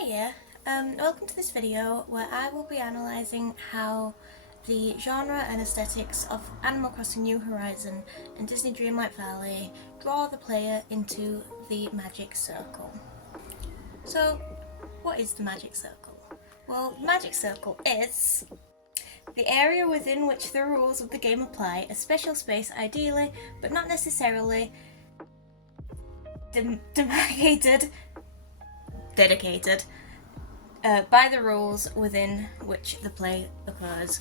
Hiya, welcome to this video where I will be analysing how the genre and aesthetics of Animal Crossing New Horizon and Disney Dreamlight Valley draw the player into the magic circle. So, what is the magic circle? Well, the magic circle is the area within which the rules of the game apply, a special space ideally, but not necessarily dedicated by the rules within which the play occurs.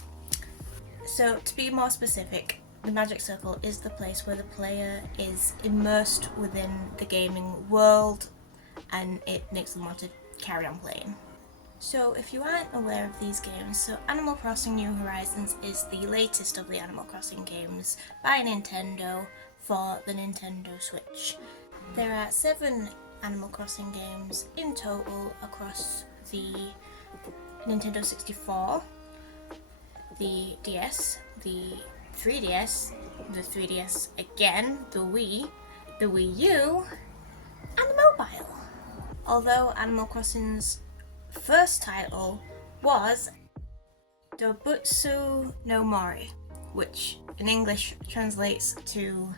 So to be more specific, the magic circle is the place where the player is immersed within the gaming world and it makes them want to carry on playing. So if you aren't aware of these games, so Animal Crossing New Horizons is the latest of the Animal Crossing games by Nintendo for the Nintendo Switch. There are 7 Animal Crossing games in total across the Nintendo 64, the DS, the 3DS, the 3DS again, the Wii U, and the mobile. Although Animal Crossing's first title was Dobutsu no Mori, which in English translates to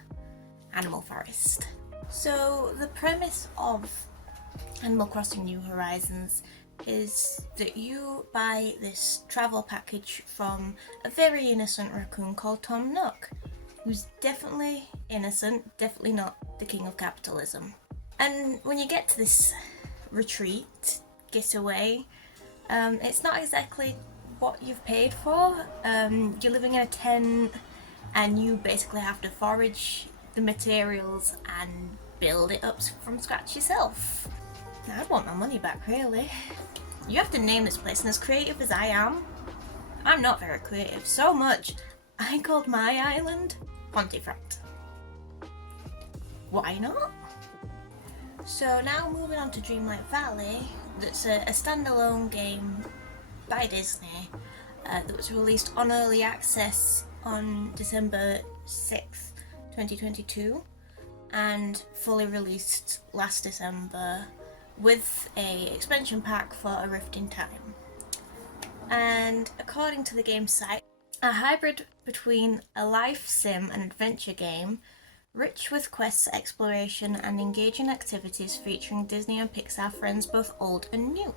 Animal Forest. So the premise of Animal Crossing New Horizons is that you buy this travel package from a very innocent raccoon called Tom Nook, who's definitely innocent, definitely not the king of capitalism. And when you get to this retreat, getaway, it's not exactly what you've paid for. You're living in a tent and you basically have to forage the materials and build it up from scratch yourself. I'd want my money back, really. You have to name this place, and as creative as I am, I'm not very creative. So much, I called my island Pontefract. Why not? So now moving on to Dreamlight Valley, that's a standalone game by Disney that was released on early access on December 6th, 2022 and fully released last December with a expansion pack for A Rift in Time. And according to the game site, a hybrid between a life sim and adventure game, rich with quests, exploration and engaging activities featuring Disney and Pixar friends both old and new.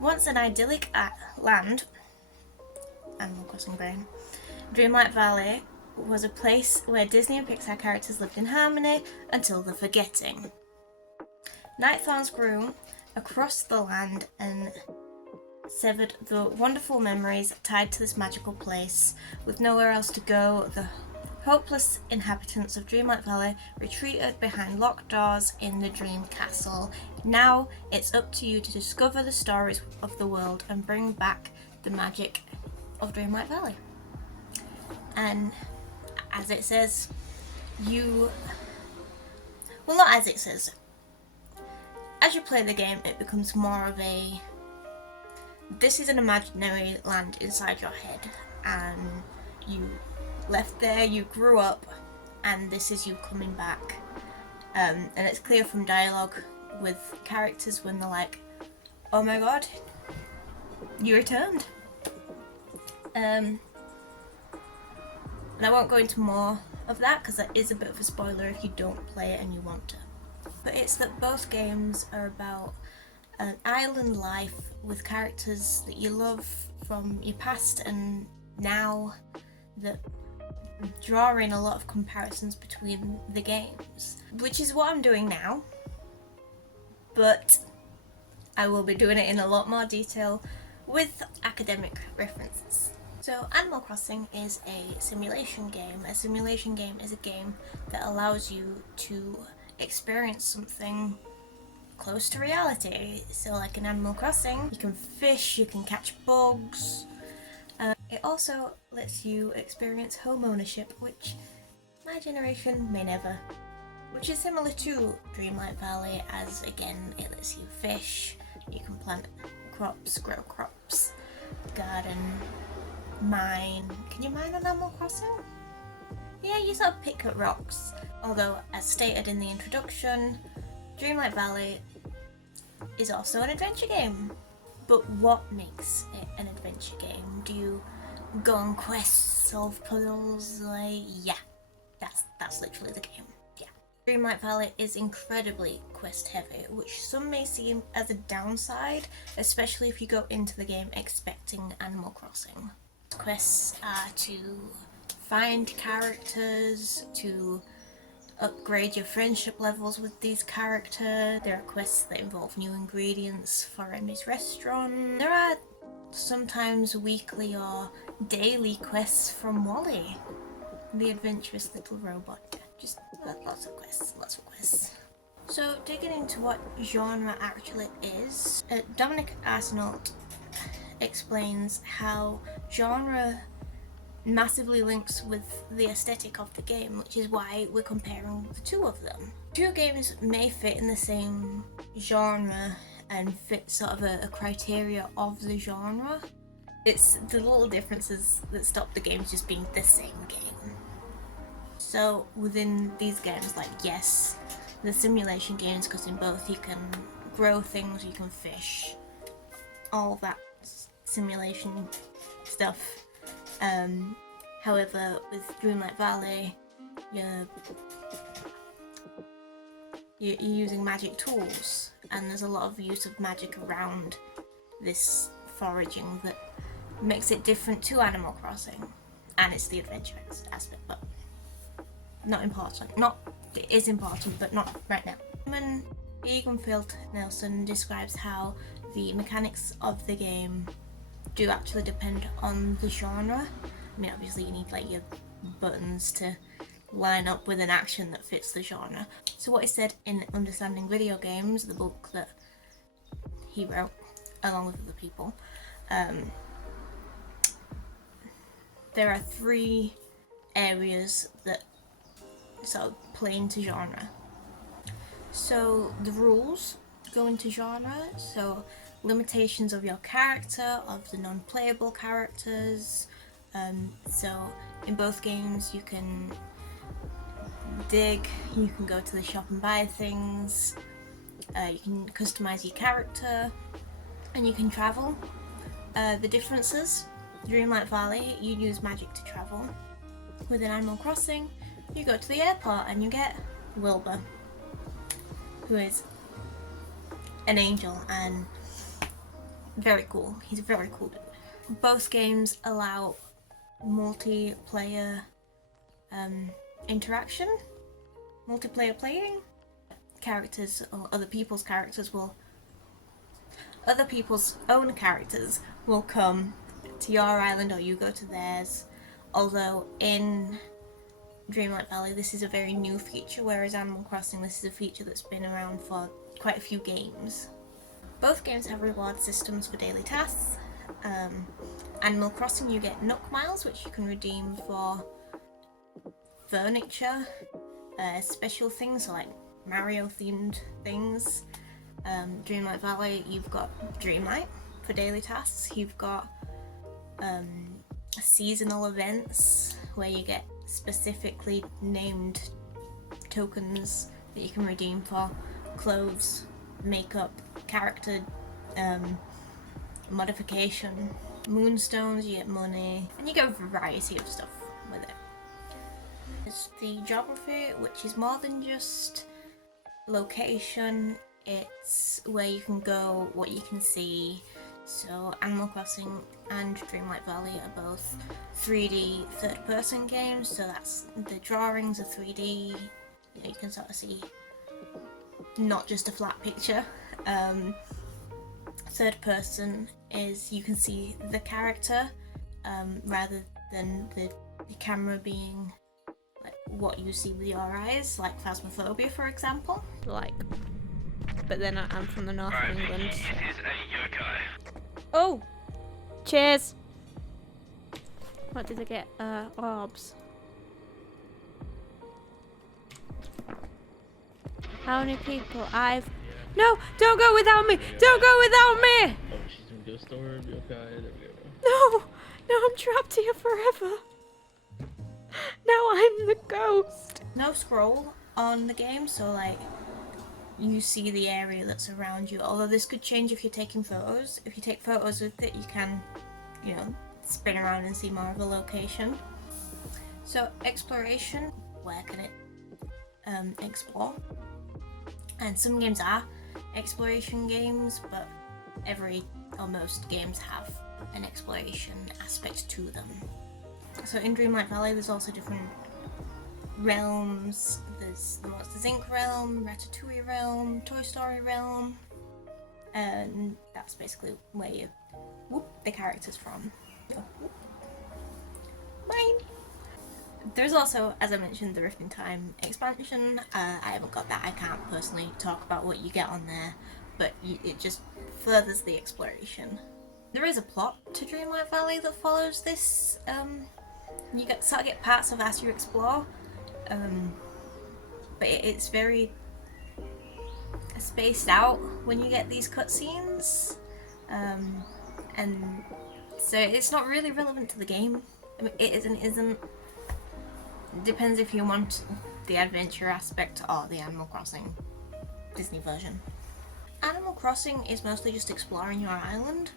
Once an idyllic land, Animal Crossing brain, Dreamlight Valley was a place where Disney and Pixar characters lived in harmony until the forgetting. Night thorns grew across the land and severed the wonderful memories tied to this magical place. With nowhere else to go, the hopeless inhabitants of Dreamlight Valley retreated behind locked doors in the Dream Castle. Now it's up to you to discover the stories of the world and bring back the magic of Dreamlight Valley. And as it says, as you play the game, it becomes more of a, this is an imaginary land inside your head, and you left there, you grew up, and this is you coming back. And it's clear from dialogue with characters when they're like, oh my god, you returned. And I won't go into more of that because that is a bit of a spoiler if you don't play it and you want to. But it's that both games are about an island life with characters that you love from your past and now, that draw in a lot of comparisons between the games, which is what I'm doing now, but I will be doing it in a lot more detail with academic references. So Animal Crossing is a simulation game. A simulation game is a game that allows you to experience something close to reality. So like in Animal Crossing, you can fish, you can catch bugs. It also lets you experience home ownership, which my generation may never. Which is similar to Dreamlight Valley, as again, it lets you fish, you can plant crops, grow crops, garden, mine. Can you mine on Animal Crossing? Yeah, you sort of pick at rocks. Although, as stated in the introduction, Dreamlight Valley is also an adventure game. But what makes it an adventure game? Do you go on quests, solve puzzles? Like, yeah, that's literally the game. Yeah. Dreamlight Valley is incredibly quest heavy, which some may see as a downside, especially if you go into the game expecting Animal Crossing. Quests are to find characters, to upgrade your friendship levels with these characters. There are quests that involve new ingredients for Emmy's restaurant. There are sometimes weekly or daily quests from Wally, the adventurous little robot. Just lots of quests. So digging into what genre actually is, Dominic Arsenault explains how genre massively links with the aesthetic of the game, which is why we're comparing the two of them. Two games may fit in the same genre and fit sort of a criteria of the genre. It's the little differences that stop the games just being the same game. So within these games, like, yes, the simulation games, because in both you can grow things, you can fish, all that simulation stuff. However, with Dreamlight Valley, you're using magic tools, and there's a lot of use of magic around this foraging that makes it different to Animal Crossing, and it's the adventure aspect, but not important. It is important, but not right now. Eganfield Nelson describes how the mechanics of the game do actually depend on the genre. I mean, obviously you need like your buttons to line up with an action that fits the genre. So what he said in Understanding Video Games, the book that he wrote along with other people, there are 3 areas that sort of play into genre. So the rules go into genre, so limitations of your character, of the non-playable characters. So in both games you can dig, you can go to the shop and buy things, you can customize your character, and you can travel. The differences: Dreamlight Valley, you use magic to travel. Within Animal Crossing, you go to the airport and you get Wilbur, who is an angel and very cool. He's a very cool dude. Both games allow multiplayer interaction, multiplayer playing. Characters, or other people's own characters will come to your island or you go to theirs. Although in Dreamlight Valley this is a very new feature, whereas Animal Crossing, this is a feature that's been around for quite a few games. Both games have reward systems for daily tasks. Animal Crossing, you get Nook Miles, which you can redeem for furniture, special things, so like Mario themed things. Dreamlight Valley, you've got Dreamlight for daily tasks. You've got seasonal events where you get specifically named tokens that you can redeem for clothes, makeup, character modification. Moonstones, you get money, and you get a variety of stuff with it. It's the geography, which is more than just location, it's where you can go, what you can see. So Animal Crossing and Dreamlight Valley are both 3D third-person games, so that's the drawings are 3D. You can sort of see not just a flat picture. Third person is you can see the character rather than the camera being like what you see with your eyes, like Phasmophobia, for example. But then I'm from the north of England. This is a yokai. Oh! Cheers! What did I get? Orbs. How many people No! Don't go without me! Don't go without me! Oh, she's in ghost orb, yokai, there we go. No! No, I'm trapped here forever. Now I'm the ghost. No scroll on the game, so like you see the area that's around you. Although this could change if you're taking photos. If you take photos with it, you can, you know, spin around and see more of a location. So exploration, where can it explore? And some games are exploration games, but every or most games have an exploration aspect to them. So in Dreamlight Valley there's also different realms. There's the Monsters Inc. realm, Ratatouille realm, Toy Story realm, and that's basically where you whoop the characters from. Mine! There's also, as I mentioned, the Rift in Time expansion. I haven't got that, I can't personally talk about what you get on there, but it just furthers the exploration. There is a plot to Dreamlight Valley that follows this. You sort of get parts of as you explore, but it's very spaced out when you get these cutscenes, and so it's not really relevant to the game. I mean, it isn't. Depends if you want the adventure aspect or the Animal Crossing Disney version. Animal Crossing is mostly just exploring your island,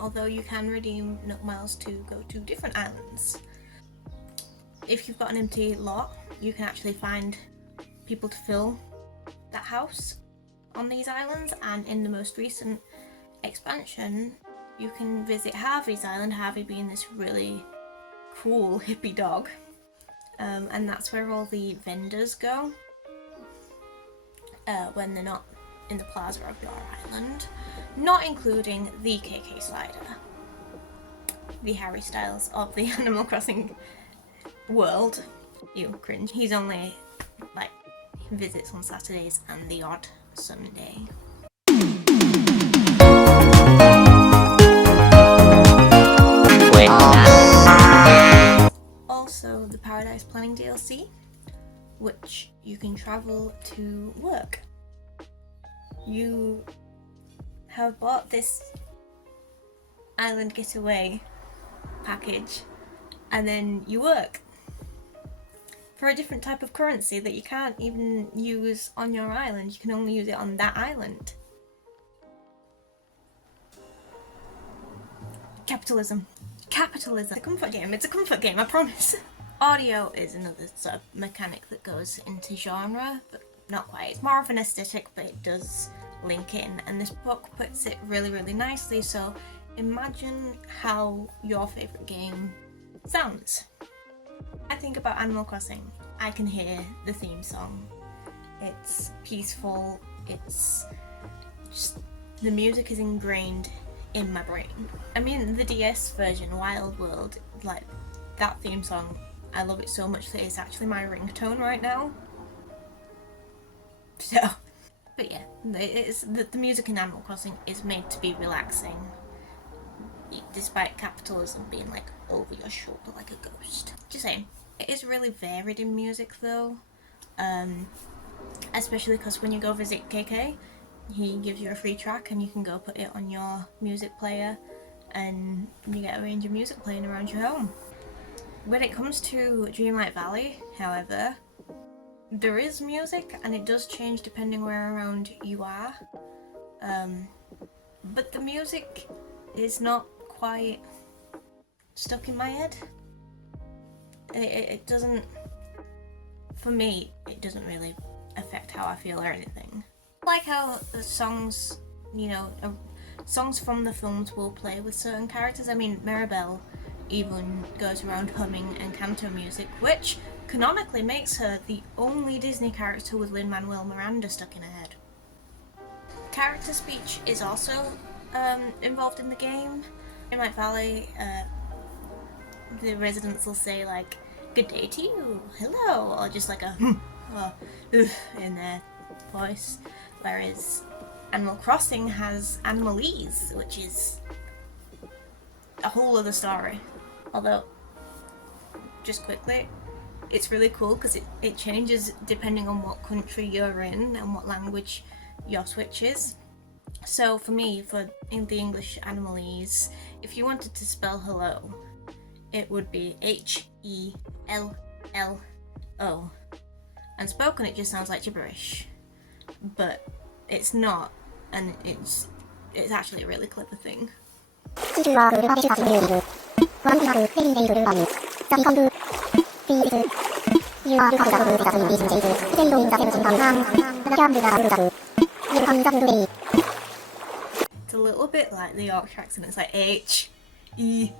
although you can redeem Nook Miles to go to different islands. If you've got an empty lot, you can actually find people to fill that house on these islands, and in the most recent expansion you can visit Harvey's island, Harvey being this really cool hippie dog. And that's where all the vendors go when they're not in the plaza of your island, not including the KK Slider, the Harry Styles of the Animal Crossing world. You cringe. He's only like visits on Saturdays and the odd Sunday. Also, the Paradise Planning DLC, which you can travel to work. You have bought this island getaway package, and then you work for a different type of currency that you can't even use on your island. You can only use it on that island. Capitalism. Capitalism. It's a comfort game. It's a comfort game, I promise. Audio is another sort of mechanic that goes into genre, but not quite. It's more of an aesthetic, but it does link in, and this book puts it really, really nicely. So imagine how your favourite game sounds. I think about Animal Crossing, I can hear the theme song. It's peaceful, it's just, the music is ingrained in my brain. I mean, the DS version, Wild World, like that theme song, I love it so much that it's actually my ringtone right now. So, but yeah, the music in Animal Crossing is made to be relaxing, despite capitalism being like over your shoulder like a ghost. Just saying. It is really varied in music though, especially because when you go visit KK, he gives you a free track and you can go put it on your music player and you get a range of music playing around your home. When it comes to Dreamlight Valley, however, there is music and it does change depending where around you are, but the music is not quite stuck in my head. It doesn't, for me, it doesn't really affect how I feel or anything. Like how the songs, you know, songs from the films will play with certain characters. I mean, Mirabelle even goes around humming Encanto music, which canonically makes her the only Disney character with Lin-Manuel Miranda stuck in her head. Character speech is also involved in the game. In Dreamlight Valley, the residents will say like, "Good day to you, hello," or just like a in their voice. Whereas Animal Crossing has Animalese, which is a whole other story. Although, just quickly, it's really cool because it changes depending on what country you're in and what language your Switch is. So for me, in the English Animalese, if you wanted to spell hello, it would be HELLO, and spoken it just sounds like gibberish. but it's not, and it's actually a really clever thing. It's a little bit like the Yorkshire accent. It's like H-E-L-L-O.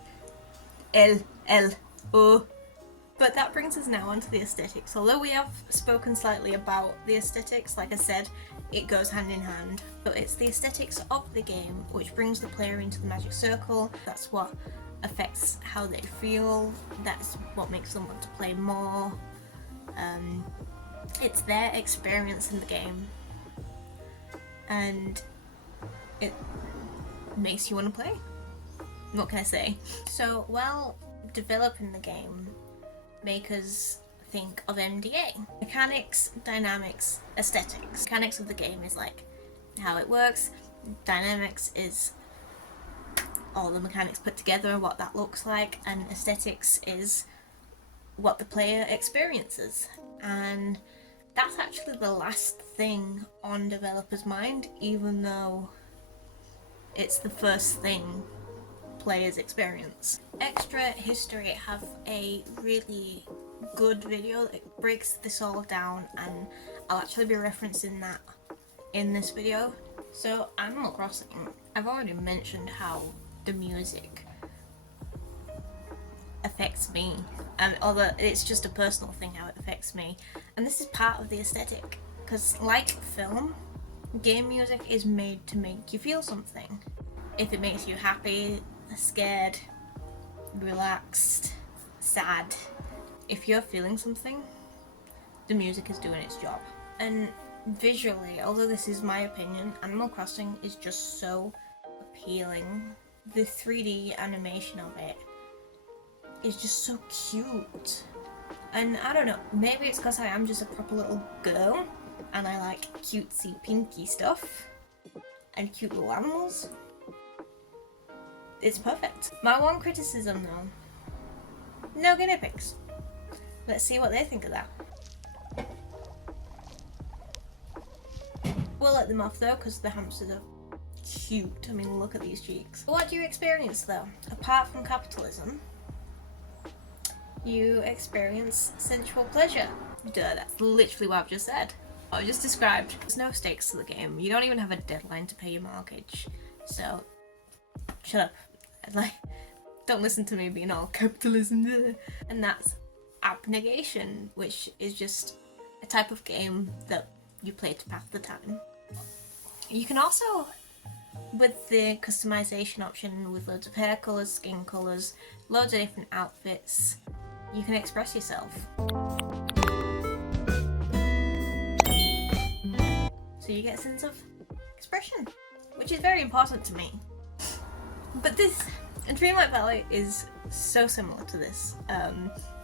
But that brings us now onto the aesthetics. Although we have spoken slightly about the aesthetics, like I said, it goes hand in hand. But it's the aesthetics of the game which brings the player into the magic circle. That's what affects how they feel. That's what makes them want to play more. It's their experience in the game, and it makes you want to play. What can I say? So while developing the game, makers think of MDA. Mechanics, dynamics, aesthetics. Mechanics of the game is like how it works. Dynamics is all the mechanics put together and what that looks like. And aesthetics is what the player experiences. And that's actually the last thing on developers' mind, even though it's the first thing players experience. Extra History have a really good video that breaks this all down, and I'll actually be referencing that in this video. So Animal Crossing, I've already mentioned how the music affects me, although it's just a personal thing how it affects me, and this is part of the aesthetic, because like film, game music is made to make you feel something. If it makes you happy, scared, relaxed, sad, if you're feeling something, the music is doing its job. And visually, although this is my opinion, Animal Crossing is just so appealing. The 3D animation of it is just so cute. And I don't know, maybe it's because I am just a proper little girl and I like cutesy pinky stuff and cute little animals. It's perfect. My one criticism though, no guinea pigs. Let's see what they think of that. We'll let them off though, because the hamsters are cute. I mean, look at these cheeks. What do you experience though? Apart from capitalism, you experience sensual pleasure. Duh, that's literally what I've just said. I just described. There's no stakes to the game. You don't even have a deadline to pay your mortgage. So, shut up. Like, don't listen to me being all capitalism. And that's abnegation, which is just a type of game that you play to pass the time. You can also, with the customization option with loads of hair colours, skin colours, loads of different outfits, you can express yourself. So you get a sense of expression, which is very important to me. But this, Dreamlight Valley is so similar to this.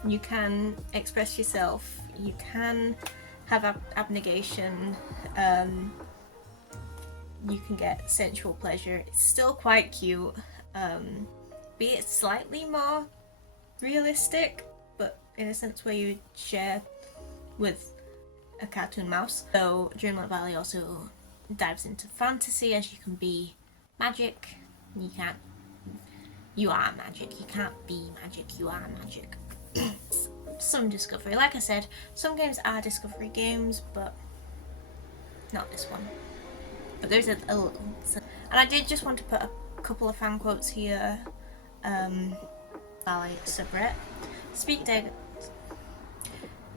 You can express yourself, you can have abnegation, you can get sensual pleasure. It's still quite cute, be it slightly more realistic, but in a sense where you share with a cartoon mouse. So Dreamlight Valley also dives into fantasy, as you can be magic. You are magic. You can't be magic, you are magic. Some discovery. Like I said, some games are discovery games, but not this one. But there's a little. And I did just want to put a couple of fan quotes here. Valley subreddit.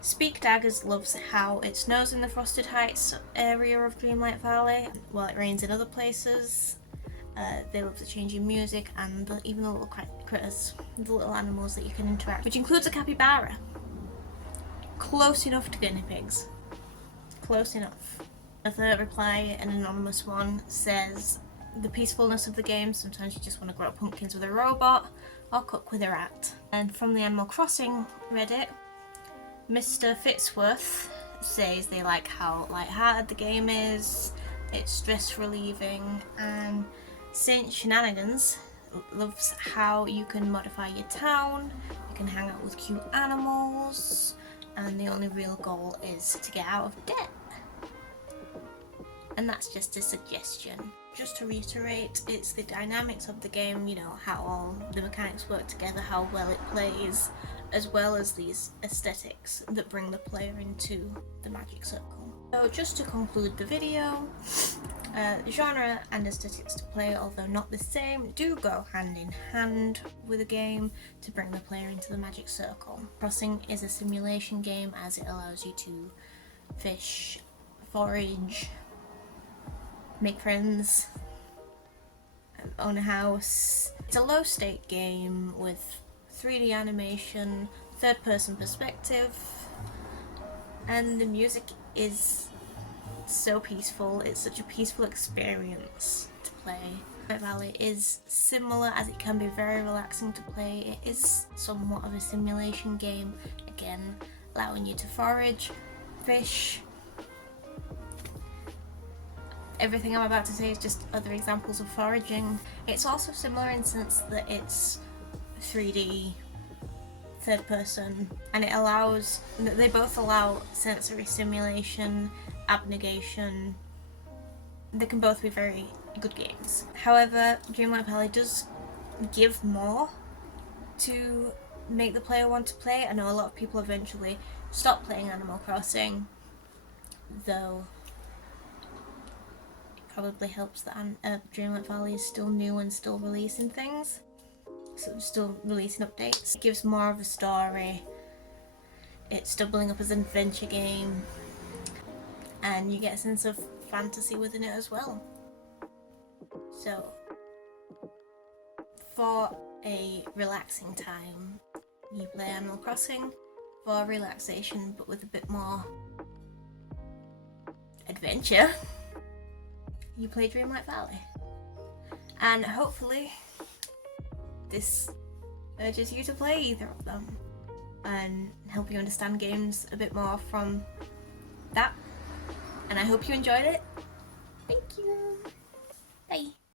Speak Daggers loves how it snows in the Frosted Heights area of Dreamlight Valley, while it rains in other places. They love the changing music and even the little critters, the little animals that you can interact with, which includes a capybara. Close enough to guinea pigs. Close enough. Another reply, an anonymous one, says, the peacefulness of the game, sometimes you just want to grow pumpkins with a robot or cook with a rat. And from the Animal Crossing Reddit, Mr. Fitzworth says they like how lighthearted the game is, it's stress relieving, and Saint Shenanigans loves how you can modify your town, you can hang out with cute animals, and the only real goal is to get out of debt. and that's just a suggestion. Just to reiterate, it's the dynamics of the game, you know, how all the mechanics work together, how well it plays, as well as these aesthetics that bring the player into the magic circle. So just to conclude the video, genre and aesthetics to play, although not the same, do go hand in hand with a game to bring the player into the magic circle. Crossing is a simulation game as it allows you to fish, forage, make friends, own a house. It's a low stake game with 3D animation, third person perspective, and the music is so peaceful. It's such a peaceful experience to play. Dreamlight Valley is similar as it can be very relaxing to play. It is somewhat of a simulation game, again allowing you to forage, fish. Everything I'm about to say is just other examples of foraging. It's also similar in the sense that it's 3D, third person, and they both allow sensory stimulation, abnegation. They can both be very good games. However, Dreamlight Valley does give more to make the player want to play. I know a lot of people eventually stop playing Animal Crossing, though it probably helps that Dreamlight Valley is still new and still releasing things. So it's still releasing updates. It gives more of a story. It's doubling up as an adventure game, and you get a sense of fantasy within it as well. So for a relaxing time, you play Animal Crossing. For relaxation but with a bit more adventure, you play Dreamlight Valley. And hopefully this urges you to play either of them and help you understand games a bit more from that. And I hope you enjoyed it. Thank you. Bye.